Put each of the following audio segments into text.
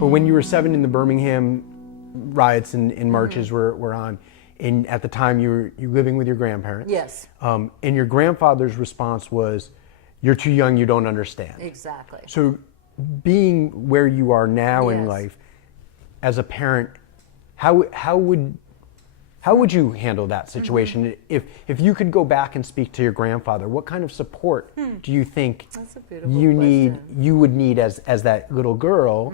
But when you were 7 and the Birmingham riots and marches were on, and at the time you were living with your grandparents. Yes. And your grandfather's response was, "You're too young, you don't understand." Exactly. So being where you are now in Yes. life, as a parent, how would you handle that situation? If you could go back and speak to your grandfather, what kind of support do you think That's a beautiful question. you would need as that little girl?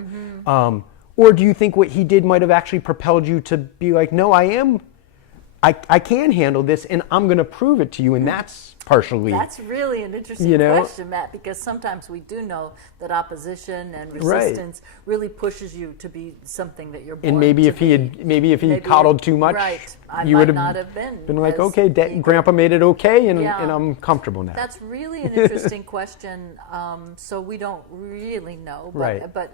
Or do you think what he did might have actually propelled you to be like, no, I can handle this, and I'm going to prove it to you, and that's partially. That's really an interesting question, Matt, because sometimes we do know that opposition and resistance really pushes you to be something that you're born and maybe to if he be. had he coddled too much, right. you might would not have been like, as okay, eager. Grandpa made it okay, and Yeah. I'm comfortable now. That's really an interesting question. So we don't really know, but, Right. but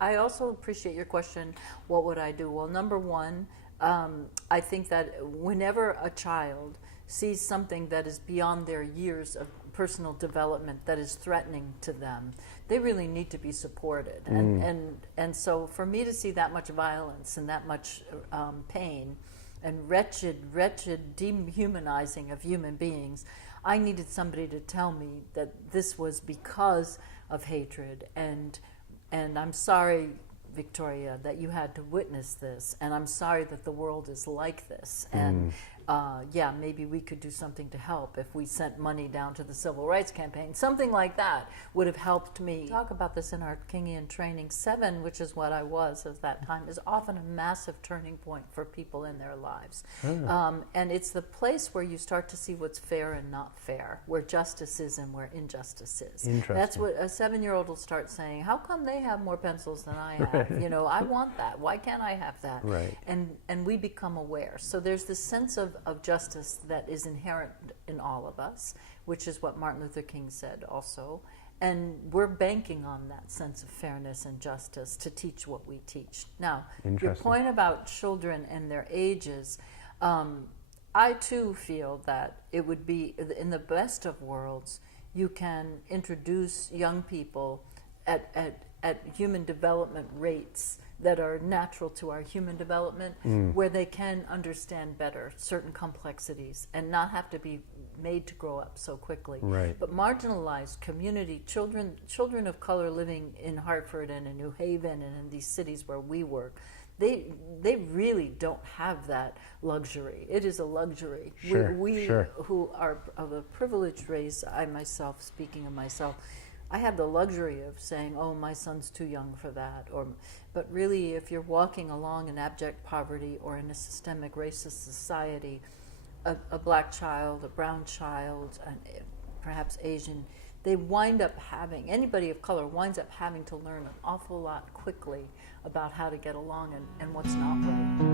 I also appreciate your question. What would I do? Well, number one, I think that whenever a child sees something that is beyond their years of personal development that is threatening to them, they really need to be supported. And so for me to see that much violence and that much pain and wretched dehumanizing of human beings, I needed somebody to tell me that this was because of hatred. And I'm sorry, Victoria, that you had to witness this, and I'm sorry that the world is like this. And maybe we could do something to help if we sent money down to the Civil Rights Campaign. Something like that would have helped me. Talk about this in our Kingian training. 7, which is what I was at that time, is often a massive turning point for people in their lives. And it's the place where you start to see what's fair and not fair, where justice is and where injustice is. Interesting. That's what a 7-year-old will start saying. How come they have more pencils than I have? You know, I want that. Why can't I have that? Right. And we become aware. So there's this sense of justice that is inherent in all of us, which is what Martin Luther King said also. And we're banking on that sense of fairness and justice to teach what we teach. Now, your point about children and their ages, I too feel that it would be, in the best of worlds, you can introduce young people at human development rates that are natural to our human development, where they can understand better certain complexities and not have to be made to grow up so quickly. Right. But marginalized community children of color living in Hartford and in New Haven and in these cities where we work, they really don't have that luxury. It is a luxury. We who are of a privileged race, I myself, speaking of myself, I have the luxury of saying, oh, my son's too young for that. But really, if you're walking along in abject poverty or in a systemic racist society, a black child, a brown child, and perhaps Asian, they wind up having, anybody of color winds up having to learn an awful lot quickly about how to get along and what's not right.